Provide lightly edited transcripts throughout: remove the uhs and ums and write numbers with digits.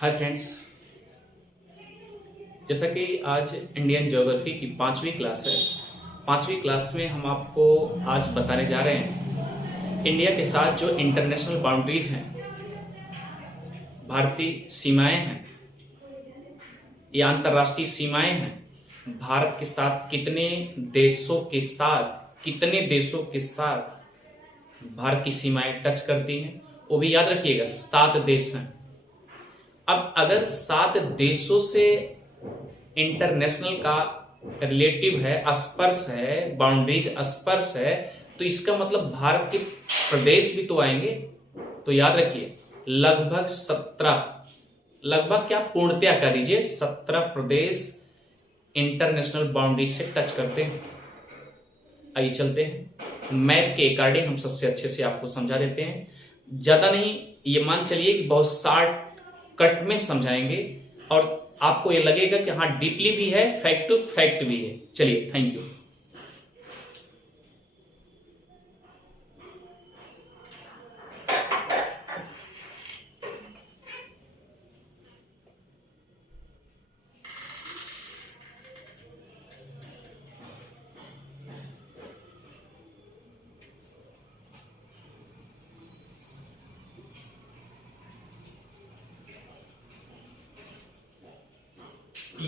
Hi friends. जैसा कि आज इंडियन ज्योग्राफी की 5वीं क्लास है। 5वीं क्लास में हम आपको आज बताने जा रहे हैं इंडिया के साथ जो इंटरनेशनल बाउंड्रीज हैं, भारतीय सीमाएं हैं या अंतर्राष्ट्रीय सीमाएं हैं, भारत के साथ कितने देशों के साथ भारत की सीमाएं टच करती हैं, वो भी याद रखिएगा 7 देश हैं। अब अगर 7 देशों से इंटरनेशनल का रिलेटिव है, स्पर्श है, बाउंड्रीज स्पर्श है, तो इसका मतलब भारत के प्रदेश भी तो आएंगे। तो याद रखिए लगभग 17, लगभग क्या पूर्णतया कह दीजिए 17 प्रदेश इंटरनेशनल बाउंड्री से टच करते हैं। आइए चलते हैं मैप के अकॉर्डिंग, हम सबसे अच्छे से आपको समझा देते हैं। ज्यादा नहीं, ये मान चलिए कि बहुत शार्ट कट में समझाएंगे और आपको ये लगेगा कि हाँ डीपली भी है, फैक्ट टू फैक्ट भी है। चलिए, थैंक यू।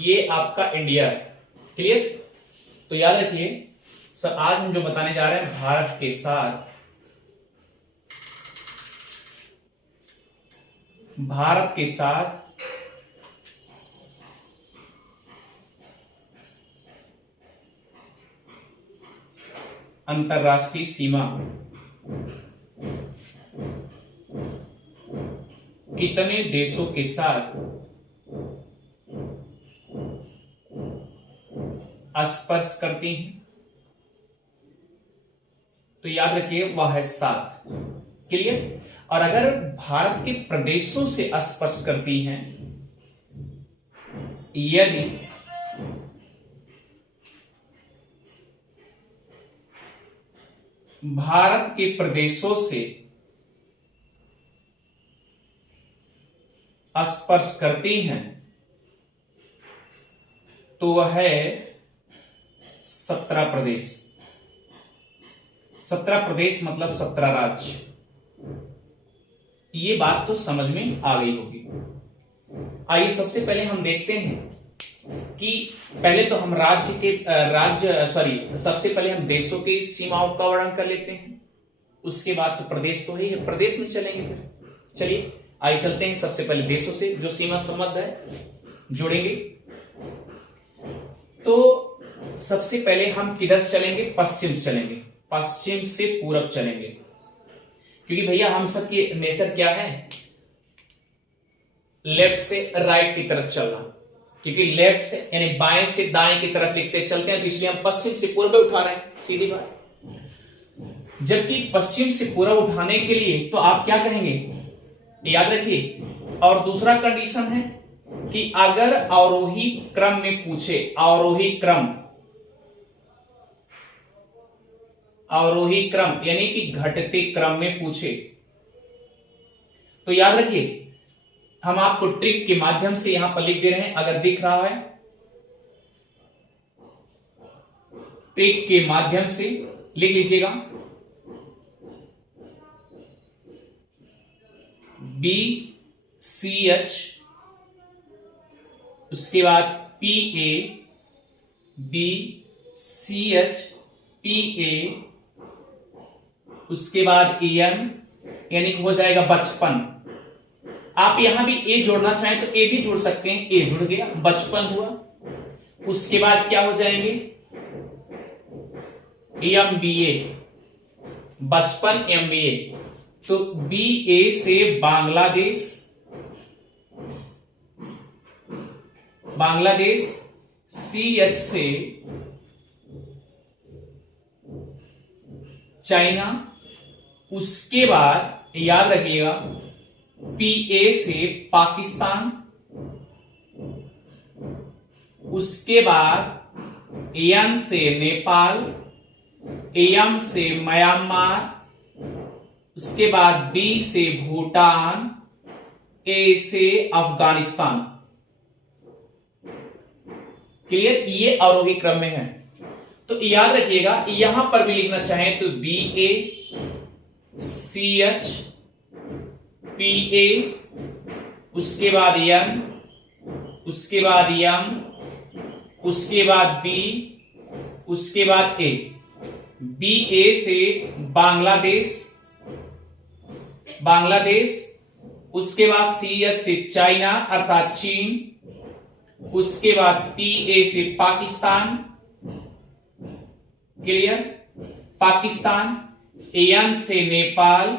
ये आपका इंडिया है, क्लियर। तो याद रखिए सर, आज हम जो बताने जा रहे हैं भारत के साथ अंतरराष्ट्रीय सीमा कितने देशों के साथ स्पर्श करती हैं, तो याद रखिए वह है 7, क्लियर। और अगर भारत के प्रदेशों से स्पर्श करती हैं, यदि भारत के प्रदेशों से स्पर्श करती हैं, तो वह है 17 प्रदेश। 17 प्रदेश मतलब 17 राज्य। ये बात तो समझ में आ गई होगी। आइए सबसे पहले हम देखते हैं कि पहले तो हम सबसे पहले हम देशों की सीमाओं का वर्णन कर लेते हैं। उसके बाद तो प्रदेश तो है, प्रदेश में चलेंगे फिर। चलिए आइए चलते हैं सबसे पहले देशों से जो सीमा संबंध है जोड़ेंगे। तो सबसे पहले हम किधर चलेंगे? पश्चिम से चलेंगे, पश्चिम से पूरब चलेंगे, क्योंकि भैया हम सब की नेचर क्या है, लेफ्ट से राइट की तरफ चलना। क्योंकि लेफ्ट से यानी बाएं से दाएं की तरफ लिखते चलते हैं, तो इसलिए हम पश्चिम से पूर्व उठा रहे हैं, सीधी बात। जबकि पश्चिम से पूर्व उठाने के लिए तो आप क्या कहेंगे, याद रखिए। और दूसरा कंडीशन है कि अगर अवरोही क्रम में पूछे, अवरोही क्रम यानी कि घटते क्रम में पूछे, तो याद रखिए हम आपको ट्रिक के माध्यम से यहां पर लिख दे रहे हैं। अगर दिख रहा है, ट्रिक के माध्यम से लिख लीजिएगा, BCH, उसके बाद PA, BCH PA, उसके बाद EM यानी हो जाएगा 55। आप यहां भी ए जोड़ना चाहें तो ए भी जोड़ सकते हैं, ए जुड़ गया, 55 हुआ। उसके बाद क्या हो जाएंगे, MBA, 55 MBA। तो BA से बांग्लादेश, CH से चाइना, उसके बाद याद रखिएगा PA से पाकिस्तान, उसके बाद AM से नेपाल, AM से म्यांमार, उसके बाद B से भूटान, ए से अफगानिस्तान। क्लियर, ये आरोही क्रम में है। तो याद रखिएगा, यहां पर भी लिखना चाहें तो BACH PA, उसके बाद M, उसके बाद M, उसके बाद B, उसके बाद A। BA से बांग्लादेश, उसके बाद CS से चाइना अर्थात चीन, उसके बाद PA से पाकिस्तान, क्लियर, पाकिस्तान, AM से नेपाल,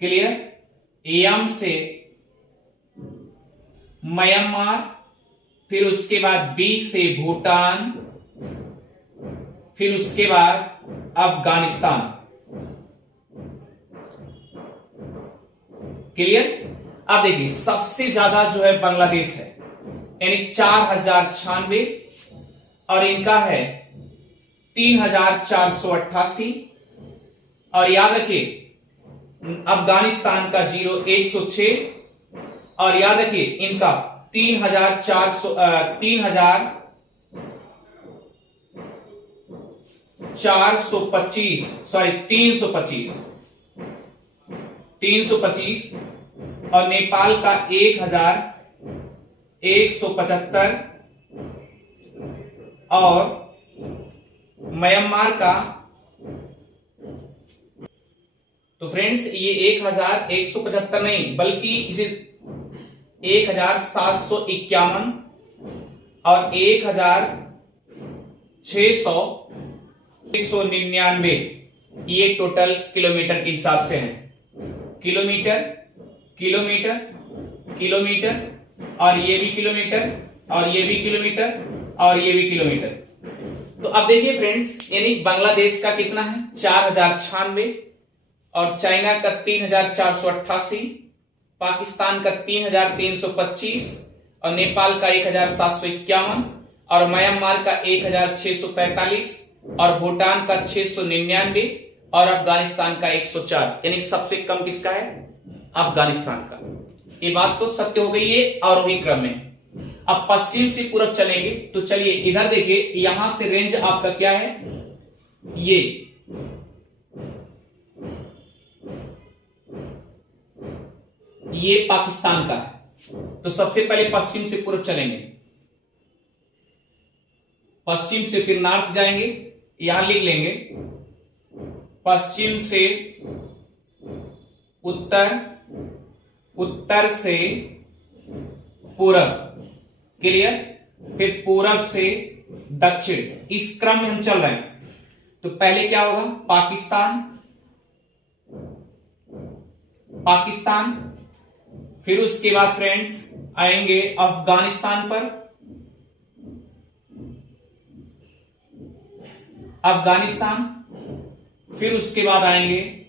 क्लियर, AM से म्यांमार, फिर उसके बाद B से भूटान, फिर उसके बाद अफगानिस्तान। क्लियर। अब देखिए सबसे ज्यादा जो है बांग्लादेश है, यानी 4096, और इनका है 3488। और याद रखिए अफगानिस्तान का 106, और याद रखिए इनका 325, और नेपाल का 1175, और म्यांमार का, तो फ्रेंड्स ये 1175 नहीं बल्कि इसे 1751 और 1699 ये टोटल किलोमीटर के हिसाब से है। किलोमीटर, और ये भी किलोमीटर, और ये भी किलोमीटर, और ये भी किलोमीटर। तो अब देखिए फ्रेंड्स, यानी बांग्लादेश का कितना है 4096, और चाइना का 3488, पाकिस्तान का 3325, और नेपाल का 1751, और म्यांमार का 1643, और भूटान का 699, और अफगानिस्तान का 104। यानी सबसे कम किसका है, अफगानिस्तान का। ये बात तो सत्य हो गई, ये आरोही क्रम में। अब पश्चिम से पूरब चलेंगे, तो चलिए इधर देखिए, यहां से रेंज आपका क्या है, ये पाकिस्तान का है। तो सबसे पहले पश्चिम से पूरब चलेंगे, पश्चिम से फिर नॉर्थ जाएंगे, यहां लिख लेंगे पश्चिम से उत्तर, उत्तर से पूरब, क्लियर, फिर पूरब से दक्षिण, इस क्रम में हम चल रहे हैं। तो पहले क्या होगा, पाकिस्तान, फिर उसके बाद फ्रेंड्स आएंगे अफगानिस्तान पर, फिर उसके बाद आएंगे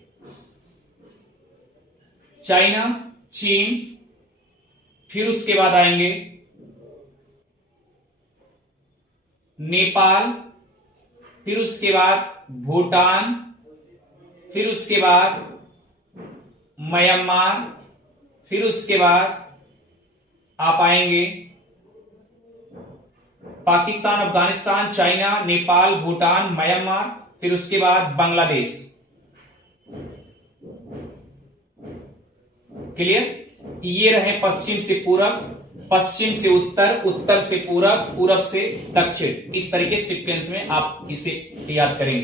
चाइना, चीन, फिर उसके बाद आएंगे नेपाल, फिर उसके बाद भूटान, फिर उसके बाद म्यांमार, फिर उसके बाद आप आएंगे पाकिस्तान, अफगानिस्तान, चाइना, नेपाल, भूटान, म्यांमार, फिर उसके बाद बांग्लादेश। क्लियर। ये रहे पश्चिम से पूरब, पश्चिम से उत्तर, उत्तर से पूरब, पूरब से दक्षिण। इस तरीके सीक्वेंस में आप इसे याद करेंगे।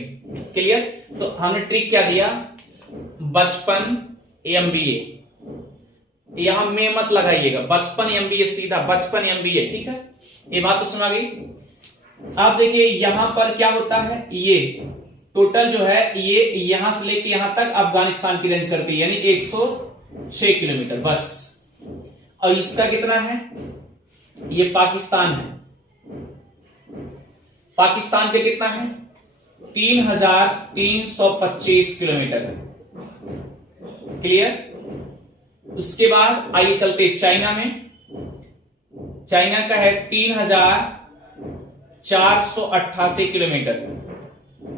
क्लियर। तो हमने ट्रिक क्या दिया, बचपन MBA, यहां में मत लगाइएगा, बचपन MBA, सीधा बचपन MBA, ठीक है। ये बात तो सुना गई। अब देखिए यहां पर क्या होता है, ये टोटल जो है ये यहां से लेके यहां तक अफगानिस्तान की रेंज करती है, यानी 106 किलोमीटर बस। और इसका कितना है, ये पाकिस्तान है, पाकिस्तान के कितना है 3325 किलोमीटर है। क्लियर। उसके बाद आइए चलते चाइना में, चाइना का है 3488 किलोमीटर।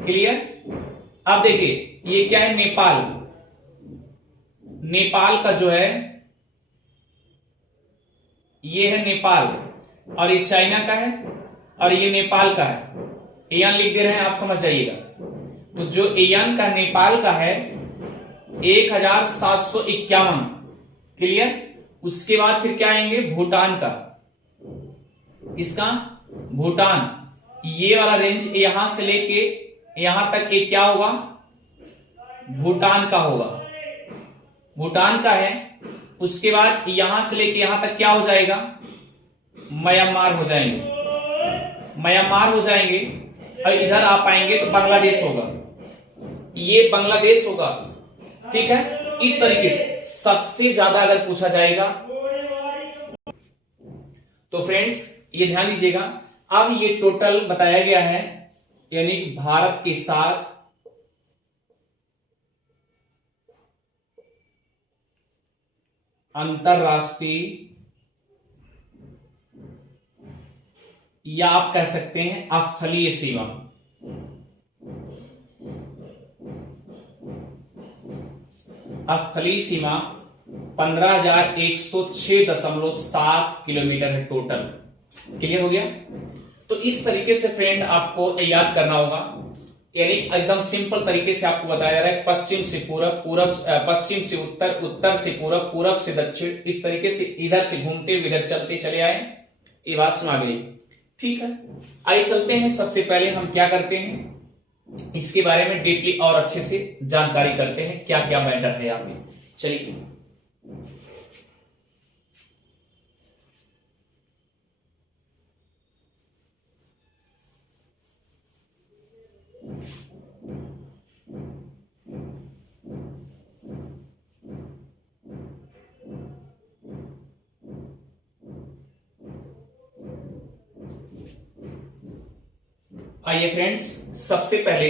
क्लियर। अब देखिए ये क्या है, नेपाल, नेपाल का जो है ये है नेपाल, और ये चाइना का है, और ये नेपाल का है। एयान लिख दे रहे हैं, आप समझ जाइएगा। तो जो एयान का नेपाल का है 1751, क्लियर। उसके बाद फिर क्या आएंगे, भूटान का, इसका भूटान, ये वाला रेंज यहां से लेके यहां तक ये क्या होगा, भूटान का होगा, भूटान का है। उसके बाद यहां से लेके यहां तक क्या हो जाएगा, म्यांमार हो जाएंगे, म्यांमार हो जाएंगे। और इधर आप आएंगे तो बांग्लादेश होगा, ये बांग्लादेश होगा, ठीक है। इस तरीके से सबसे ज्यादा अगर पूछा जाएगा तो फ्रेंड्स ये ध्यान दीजिएगा। अब ये टोटल बताया गया है, यानी भारत के साथ अंतरराष्ट्रीय, या आप कह सकते हैं स्थलीय सीमा, स्थलीय सीमा 15,106.7 किलोमीटर है टोटल। क्लियर हो गया। तो इस तरीके से फ्रेंड आपको याद करना होगा, यानी एकदम सिंपल तरीके से आपको बताया जा रहा है, पश्चिम से पूरब, पश्चिम से उत्तर, उत्तर से पूरब, पूरब से दक्षिण, इस तरीके से इधर से घूमते हुए इधर चलते चले आए। ये बात सुना गई, ठीक है। आइए चलते हैं, सबसे पहले हम क्या करते हैं इसके बारे में डीपली और अच्छे से जानकारी करते हैं, क्या क्या मैटर है यहाँ पे। चलिए आइए फ्रेंड्स, सबसे पहले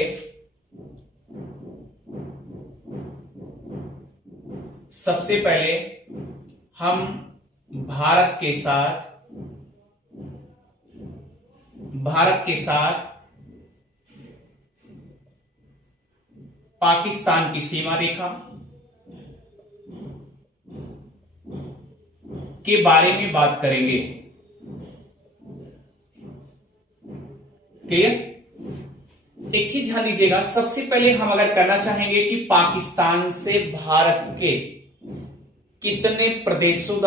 हम भारत के साथ पाकिस्तान की सीमा रेखा के बारे में बात करेंगे। क्लियर। एक चीज ध्यान दीजिएगा, सबसे पहले हम अगर करना चाहेंगे कि पाकिस्तान से भारत के कितने प्रदेशों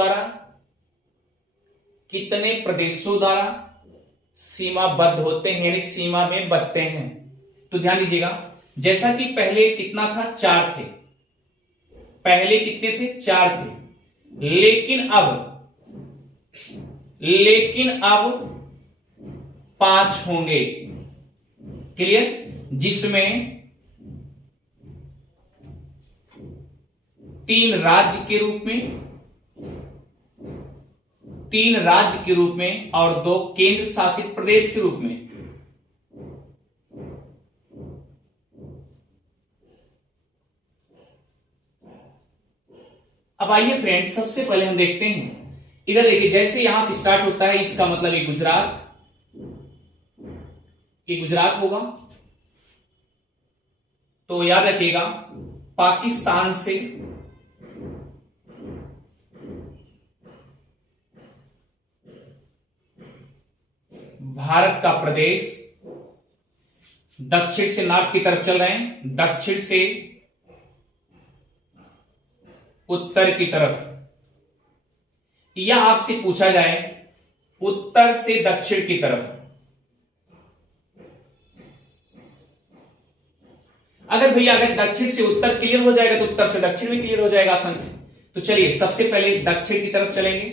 द्वारा सीमाबद्ध होते हैं, यानी सीमा में बधते हैं, तो ध्यान दीजिएगा, जैसा कि पहले कितना था, 4 थे, पहले कितने थे, 4 थे, लेकिन अब 5 होंगे। क्लियर। जिसमें 3 राज्य के रूप में और 2 केंद्र शासित प्रदेश के रूप में। अब आइए फ्रेंड्स, सबसे पहले हम देखते हैं, इधर देखिए, जैसे यहां से स्टार्ट होता है, इसका मतलब ये गुजरात होगा। तो याद रखिएगा, पाकिस्तान से भारत का प्रदेश दक्षिण से नॉर्थ की तरफ चल रहे हैं, दक्षिण से उत्तर की तरफ, या आपसे पूछा जाए उत्तर से दक्षिण की तरफ। अगर दक्षिण से उत्तर क्लियर हो जाएगा तो उत्तर से दक्षिण भी क्लियर हो जाएगा आसान से। तो चलिए सबसे पहले दक्षिण की तरफ चलेंगे,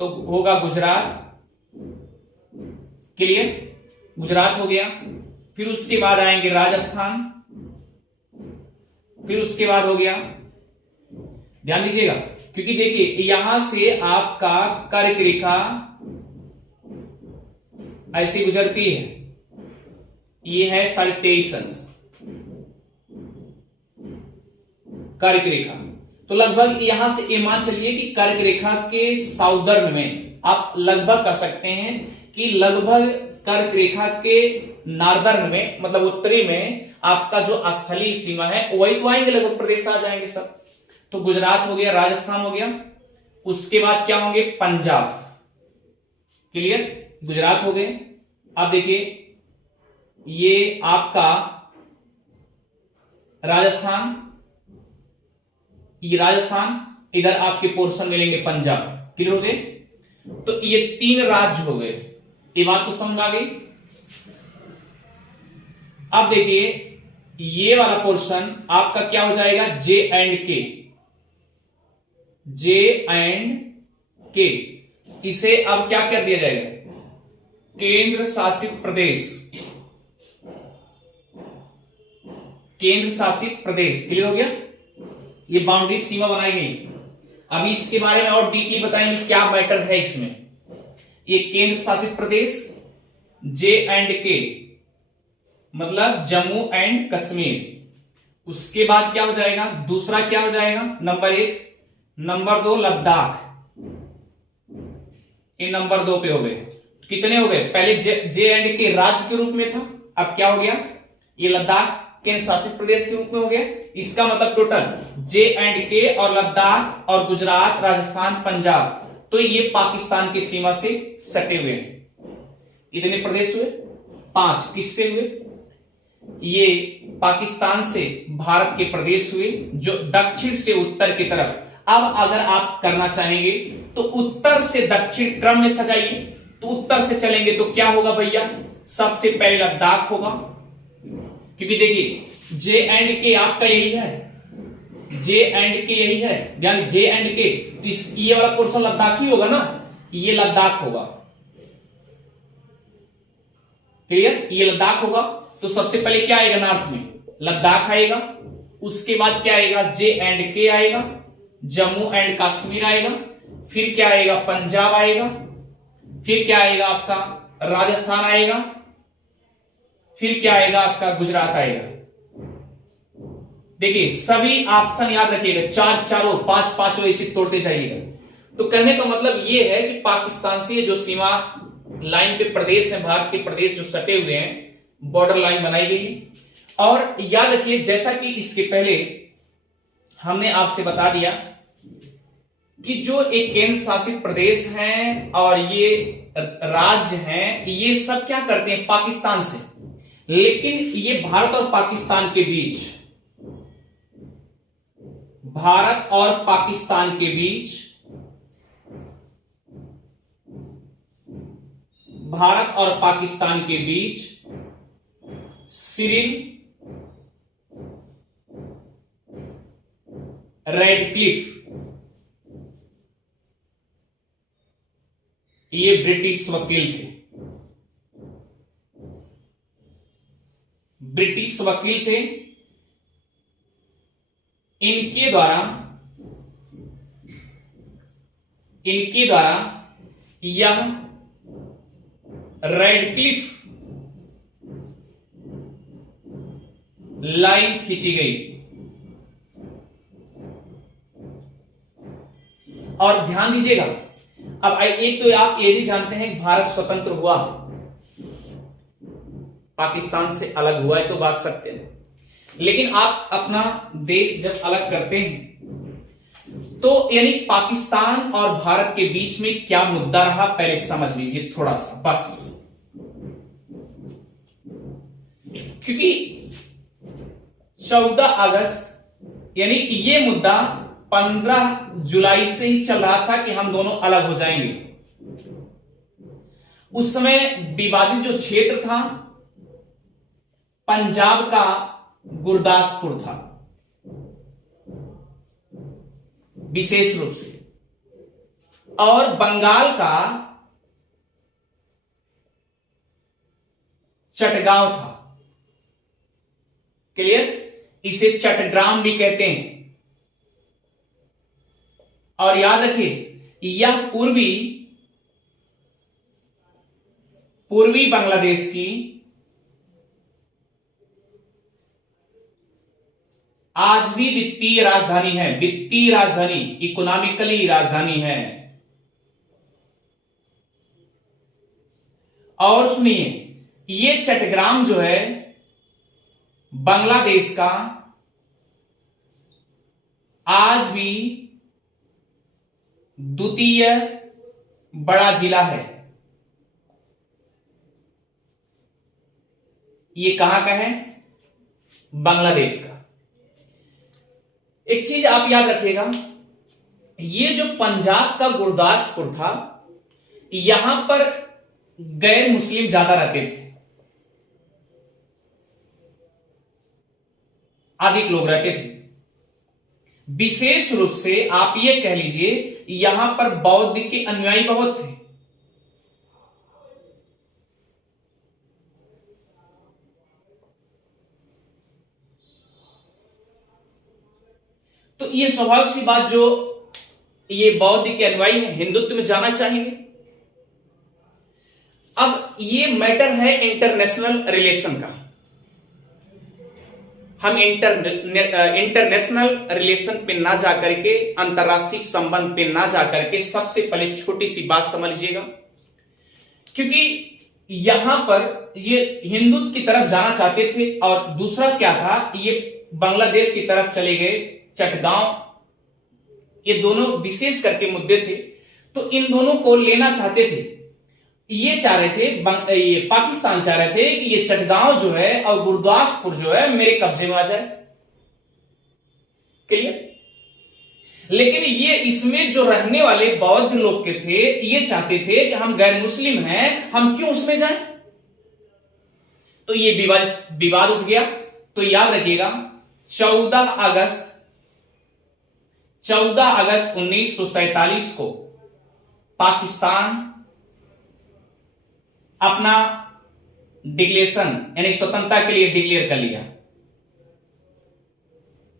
तो होगा गुजरात। क्लियर, गुजरात हो गया। फिर उसके बाद आएंगे राजस्थान, फिर उसके बाद हो गया, ध्यान दीजिएगा, क्योंकि देखिए यहां से आपका कर्क रेखा ऐसी गुजरती है, ये है 23.5 अंश कर्क रेखा। तो लगभग यहां से ये मान चलिए कि कर्क रेखा के साउदर्न में आप लगभग कह सकते हैं कि लगभग कर्क रेखा के नॉर्दर्न में, मतलब उत्तरी में आपका जो स्थलीय सीमा है वही तो आएंगे, लगभग प्रदेश आ जाएंगे सब। तो गुजरात हो गया, राजस्थान हो गया, उसके बाद क्या होंगे, पंजाब। क्लियर, गुजरात हो गए। अब देखिए ये आपका राजस्थान, ये राजस्थान, इधर आपके पोर्शन मिलेंगे पंजाब। क्लियर हो गए। तो ये 3 राज्य हो गए, ये बात तो समझ आ गई। अब देखिए ये वाला पोर्शन आपका क्या हो जाएगा, जे एंड के, जे एंड के, इसे अब क्या कर दिया जाएगा, केंद्र शासित प्रदेश, केंद्र शासित प्रदेश। क्लियर हो गया, ये बाउंड्री सीमा बनाई गई। अभी इसके बारे में और डीपली बताएंगे क्या मैटर है इसमें। ये केंद्र शासित प्रदेश, जे एंड के मतलब जम्मू एंड कश्मीर। उसके बाद क्या हो जाएगा, दूसरा क्या हो जाएगा, नंबर 1, नंबर 2 लद्दाख, ये नंबर 2 पे हो गए। कितने हो गए, पहले जे एंड के राज्य के रूप में था, अब क्या हो गया, ये लद्दाख केंद्र शासित प्रदेश के रूप में हो गया। इसका मतलब टोटल जे एंड के और लद्दाख और गुजरात, राजस्थान, पंजाब, तो ये पाकिस्तान की सीमा से सटे हुए हैं। कितने प्रदेश हुए, 5। किससे हुए, ये पाकिस्तान से भारत के प्रदेश हुए जो दक्षिण से उत्तर की तरफ। अब अगर आप करना चाहेंगे तो उत्तर से दक्षिण क्रम में सजाइए। तो उत्तर से चलेंगे तो क्या होगा भैया, सबसे पहले लद्दाख होगा, क्योंकि देखिए जे एंड के आपका यही है, जे एंड के यही है, यानी जे एंड के, तो ये वाला पोर्शन लद्दाख ही होगा ना, ये लद्दाख होगा। क्लियर, ये लद्दाख होगा। तो सबसे पहले क्या आएगा, नॉर्थ में लद्दाख आएगा, उसके बाद क्या आएगा, जे एंड के आएगा, जम्मू एंड कश्मीर आएगा, फिर क्या आएगा, पंजाब आएगा, फिर क्या आएगा आपका राजस्थान आएगा, फिर क्या आएगा आपका गुजरात आएगा। देखिए सभी ऑप्शन याद रखिएगा, 4 चारों 5 पांचों ऐसे तोड़ते जाइएगा। तो कहने का मतलब यह है कि पाकिस्तान से जो सीमा लाइन पे प्रदेश है, भारत के प्रदेश जो सटे हुए हैं, बॉर्डर लाइन बनाई गई है। और याद रखिए जैसा कि इसके पहले हमने आपसे बता दिया कि जो एक केंद्र शासित प्रदेश हैं और ये राज्य हैं, ये सब क्या करते हैं, पाकिस्तान से, लेकिन ये भारत और पाकिस्तान के बीच, भारत और पाकिस्तान के बीच, भारत और पाकिस्तान के बीच सिरिल रेडक्लिफ, ये ब्रिटिश वकील थे, ब्रिटिश वकील थे। इनके द्वारा यह रेडक्लिफ लाइन खींची गई। और ध्यान दीजिएगा, अब एक तो आप ये भी जानते हैं कि भारत स्वतंत्र हुआ, पाकिस्तान से अलग हुआ है तो बात सकते हैं, लेकिन आप अपना देश जब अलग करते हैं तो यानी पाकिस्तान और भारत के बीच में क्या मुद्दा रहा पहले समझ लीजिए थोड़ा सा बस। क्योंकि 14 अगस्त यानी कि ये मुद्दा 15 जुलाई से ही चल रहा था कि हम दोनों अलग हो जाएंगे। उस समय विवादित जो क्षेत्र था पंजाब का गुरदासपुर था विशेष रूप से, और बंगाल का चटगांव था। क्लियर, इसे चट्टग्राम भी कहते हैं। और याद रखिए यह पूर्वी बांग्लादेश की आज भी वित्तीय राजधानी है, वित्तीय राजधानी, इकोनॉमिकली राजधानी है। और सुनिए ये चट्टग्राम जो है बांग्लादेश का आज भी द्वितीय बड़ा जिला है। ये कहां का है? बांग्लादेश का। एक चीज आप याद रखिएगा, ये जो पंजाब का गुरदासपुर था, यहां पर गैर मुस्लिम ज्यादा रहते थे, अधिक लोग रहते थे। विशेष रूप से आप ये कह लीजिए यहां पर बौद्ध के अनुयायी बहुत थे। तो ये स्वाभाविक सी बात, जो ये बौद्ध के अनुयायी हैं हिंदुत्व में जाना चाहेंगे। अब ये मैटर है इंटरनेशनल रिलेशन का। हम इंटरनेशनल रिलेशन पे ना जाकर के, अंतरराष्ट्रीय संबंध पे ना जाकर के, सबसे पहले छोटी सी बात समझ लीजिएगा, क्योंकि यहां पर ये हिंदुत्व की तरफ जाना चाहते थे और दूसरा क्या था, ये बांग्लादेश की तरफ चले गए, चटगांव, ये दोनों विशेष करके मुद्दे थे। तो इन दोनों को लेना चाहते थे। ये चाह रहे थे, ये पाकिस्तान चाह रहे थे कि ये चटगांव जो है और गुरदासपुर जो है मेरे कब्जे में आ जाए। क्लियर? लेकिन ये इसमें जो रहने वाले बौद्ध लोग के थे, ये चाहते थे कि हम गैर मुस्लिम हैं, हम क्यों उसमें जाएं? तो ये विवाद उठ गया। तो याद रखिएगा 14 अगस्त 1947 को पाकिस्तान अपना डिक्लेरेशन यानी स्वतंत्रता के लिए डिक्लेयर कर लिया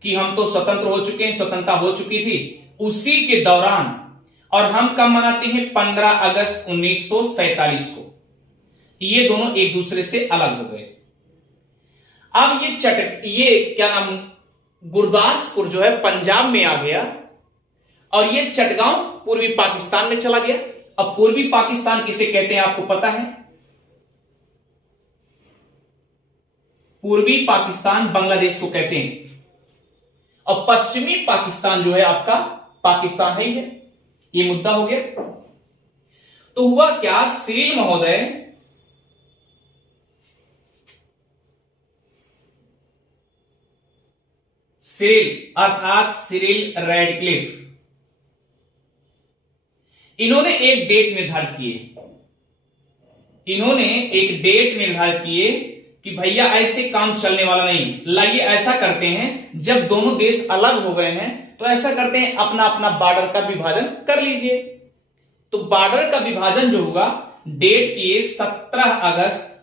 कि हम तो स्वतंत्र हो चुके हैं, स्वतंत्रता हो चुकी थी। उसी के दौरान, और हम कब मनाते हैं? 15 अगस्त 1947 को। ये दोनों एक दूसरे से अलग हो गए। अब ये क्या नाम, गुरदासपुर जो है पंजाब में आ गया और ये चटगांव पूर्वी पाकिस्तान में चला गया। अब पूर्वी पाकिस्तान किसे कहते हैं आपको पता है? पूर्वी पाकिस्तान बांग्लादेश को कहते हैं और पश्चिमी पाकिस्तान जो है आपका पाकिस्तान है ही है। ये मुद्दा हो गया। तो हुआ क्या, सिरिल महोदय अर्थात सिरिल रैडक्लिफ, इन्होंने एक डेट निर्धारित किए कि भैया ऐसे काम चलने वाला नहीं, लाइए ऐसा करते हैं, जब दोनों देश अलग हो गए हैं तो ऐसा करते हैं अपना अपना बॉर्डर का विभाजन कर लीजिए। तो बॉर्डर का विभाजन जो होगा, डेट किए 17 अगस्त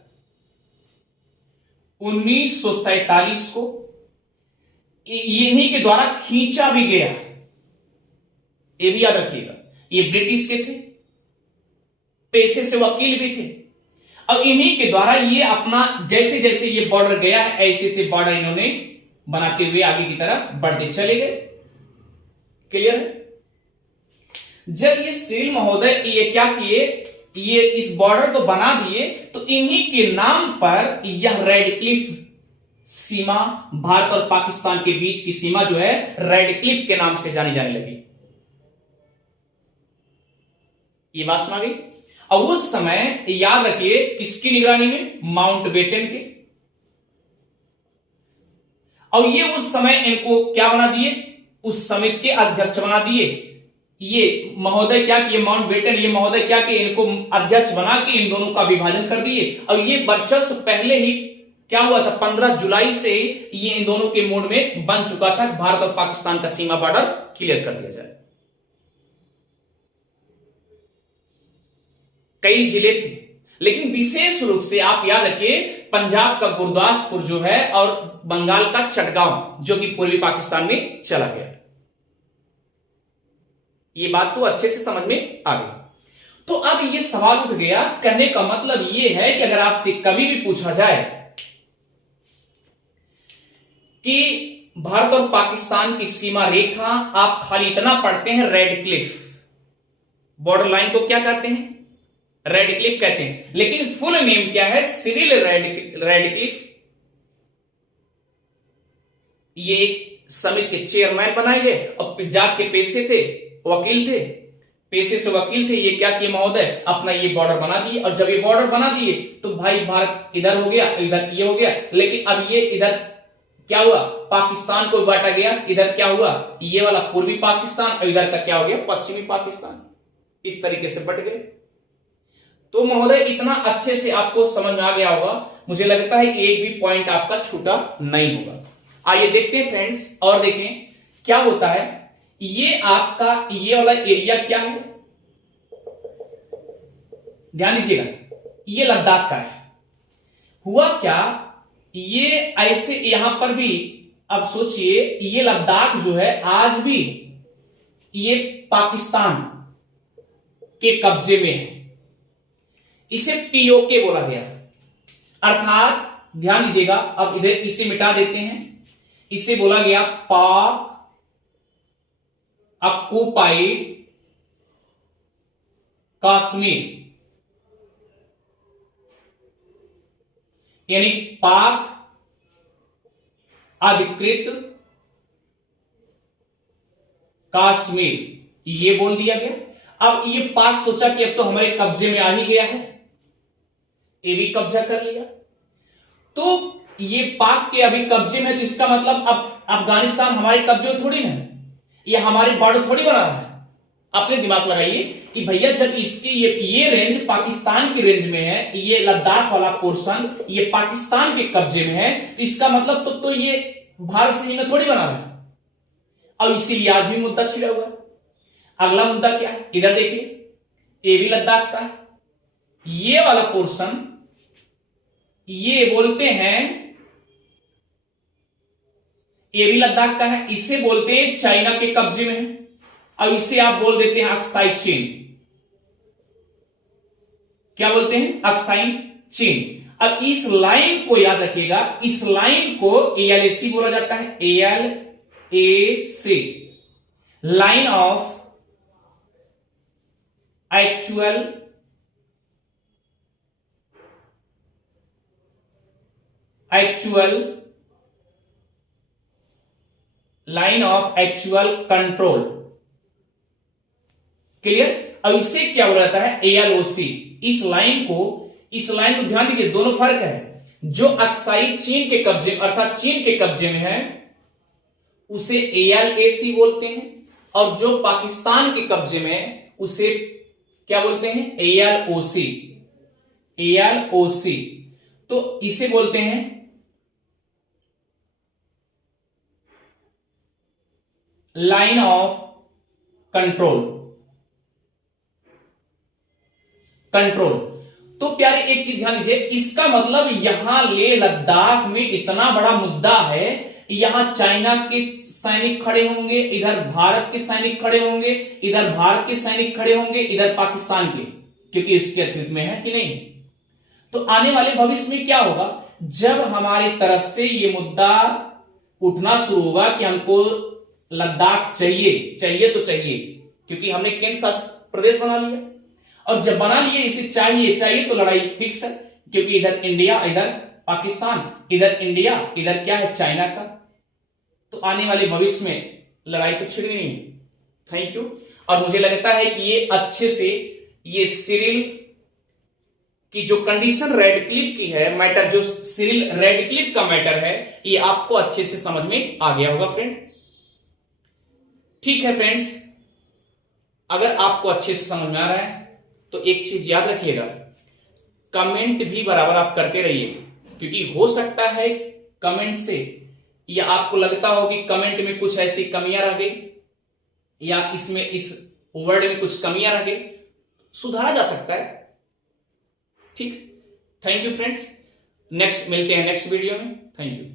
1947 को, इन्हीं के द्वारा खींचा भी गया। ये भी याद रखिएगा, ये ब्रिटिश के थे, पेशे से वकील भी थे, और इन्हीं के द्वारा ये अपना जैसे जैसे ये बॉर्डर गया है ऐसे से बॉर्डर इन्होंने बनाते हुए आगे की तरफ बढ़ते चले गए। क्लियर है? जब ये सिरिल महोदय ये क्या किए, ये इस बॉर्डर को बना दिए, तो इन्हीं के नाम पर यह रेडक्लिफ सीमा, भारत और पाकिस्तान के बीच की सीमा जो है रेडक्लिफ के नाम से जानी जाने लगी। ये बात समझ गई? और उस समय याद रखिए किसकी निगरानी में? माउंटबेटन के। और ये उस समय इनको क्या बना दिए? उस समिति के अध्यक्ष बना दिए। ये महोदय क्या किए, माउंटबेटन ये महोदय क्या किए, इनको अध्यक्ष बना के इन दोनों का विभाजन कर दिए। और ये वर्चस्व पहले ही क्या हुआ था, 15 जुलाई से ये इन दोनों के मूड में बन चुका था। भारत और पाकिस्तान का सीमा बॉर्डर क्लियर कर दिया जाए। कई जिले थे, लेकिन विशेष रूप से आप याद रखिए पंजाब का गुरदासपुर जो है और बंगाल का चटगांव जो कि पूर्वी पाकिस्तान में चला गया। ये बात तो अच्छे से समझ में आ गई। तो अब ये सवाल उठ गया, कहने का मतलब ये है कि अगर आपसे कभी भी पूछा जाए कि भारत और पाकिस्तान की सीमा रेखा, आप खाली इतना पढ़ते हैं रेडक्लिफ, बॉर्डर लाइन को क्या कहते हैं? रेडक्लिफ कहते हैं। लेकिन फुल नेम क्या है? Cyril Radcliffe. ये एक समिति के चेयरमैन बनाए गए और जात के पेशे थे वकील थे, पेशे से वकील थे। ये क्या किए महोदय, अपना ये बॉर्डर बना दिए। और जब ये बॉर्डर बना दिए तो भाई भारत इधर हो गया, इधर ये हो गया, लेकिन अब ये इधर क्या हुआ, पाकिस्तान को बांटा गया। इधर क्या हुआ, ये वाला पूर्वी पाकिस्तान और इधर का क्या हो गया, पश्चिमी पाकिस्तान। इस तरीके से बट गए। तो महोदय इतना अच्छे से आपको समझ में आ गया होगा, मुझे लगता है कि एक भी पॉइंट आपका छूटा नहीं होगा। आइए देखते हैं फ्रेंड्स और देखें क्या होता है। ये आपका ये वाला एरिया क्या है, ध्यान दीजिएगा, ये लद्दाख का है। हुआ क्या, ये ऐसे यहां पर भी, अब सोचिए ये लद्दाख जो है आज भी ये पाकिस्तान के कब्जे में है। इसे पीओके बोला गया, अर्थात ध्यान दीजिएगा, अब इधर इसे मिटा देते हैं, इसे बोला गया पाक ऑक्युपाइड कश्मीर, यानी पाक अधिकृत कश्मीर, ये बोल दिया गया। अब ये पाक सोचा कि अब तो हमारे कब्जे में आ ही गया है, ये भी कब्जा कर लिया। तो ये पाक के अभी कब्जे में, तो इसका मतलब अब अफगानिस्तान हमारे कब्जे में थोड़ी है, ये हमारे बॉर्डर थोड़ी बना रहा है। अपने दिमाग लगाइए कि भैया जब इसकी ये रेंज पाकिस्तान की रेंज में है, ये लद्दाख वाला पोर्शन ये पाकिस्तान के कब्जे में है, तो इसका मतलब तो ये भारत से में थोड़ी बना रहा है। और इसीलिए आज भी मुद्दा छिड़ा हुआ है। अगला मुद्दा क्या है, इधर देखिए, ये भी लद्दाख का है। ये वाला पोर्शन ये बोलते हैं, ये भी लद्दाख का है, इसे बोलते हैं चाइना के कब्जे में है। अब इसे आप बोल देते हैं अक्साई चीन। क्या बोलते हैं, अक्साई चीन। अब इस लाइन को याद रखिएगा, इस लाइन को ALAC बोला जाता है, ALAC, line of line of actual control. Clear. अब इसे क्या बोला जाता है, ALOC। इस लाइन को ध्यान दीजिए, दोनों फर्क है। जो अक्साई चीन के कब्जे अर्थात चीन के कब्जे में है उसे ALAC बोलते हैं, और जो पाकिस्तान के कब्जे में है उसे क्या बोलते हैं, ALOC। तो इसे बोलते हैं लाइन ऑफ कंट्रोल। तो प्यारे एक चीज ध्यान दीजिए, इसका मतलब यहां ले लद्दाख में इतना बड़ा मुद्दा है, यहां चाइना के सैनिक खड़े होंगे, इधर भारत के सैनिक खड़े होंगे, इधर भारत के सैनिक खड़े होंगे, इधर पाकिस्तान के, क्योंकि इसके अतिरिक्त में है कि नहीं। तो आने वाले भविष्य में क्या होगा, जब हमारी तरफ से ये मुद्दा उठना शुरू होगा कि हमको लद्दाख चाहिए तो चाहिए, क्योंकि हमने केंद्र शासित प्रदेश बना लिया, और जब बना लिए इसे चाहिए तो लड़ाई फिक्स है, क्योंकि इधर इंडिया, इधर पाकिस्तान, इधर इंडिया, इधर क्या है, चाइना का। तो आने वाले भविष्य में लड़ाई तो छिड़नी नहीं है। Thank you. और मुझे लगता है कि ये अच्छे से ये सिरिल की जो कंडीशन रेडक्लिफ की है मैटर, जो सिरिल रेडक्लिफ का मैटर है, ये आपको अच्छे से समझ में आ गया होगा फ्रेंड। ठीक है फ्रेंड्स, अगर आपको अच्छे से समझ में आ रहा है तो एक चीज याद रखिएगा, कमेंट भी बराबर आप करते रहिए, क्योंकि हो सकता है कमेंट से या आपको लगता हो कि कमेंट में कुछ ऐसी कमियां रह गई, या इसमें इस वर्ड में कुछ कमियां रह गई, सुधारा जा सकता है। ठीक, थैंक यू फ्रेंड्स, नेक्स्ट मिलते हैं नेक्स्ट वीडियो में। Thank you.